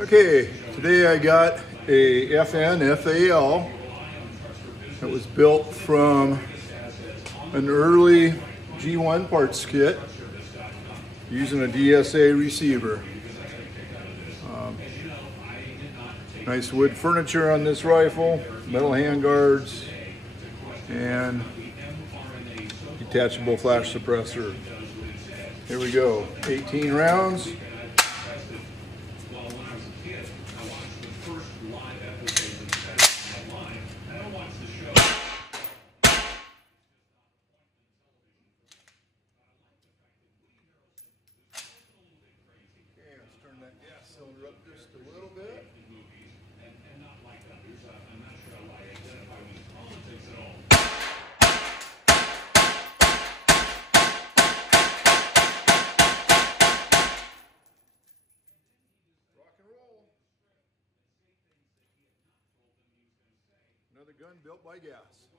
Okay, today I got a FN FAL that was built from an early G1 parts kit using a DSA receiver. Nice wood furniture on this rifle, metal handguards, and detachable flash suppressor. Here we go, 18 rounds. Turn that gas cylinder up just a little bit. Rock and roll. Another gun built by GAS.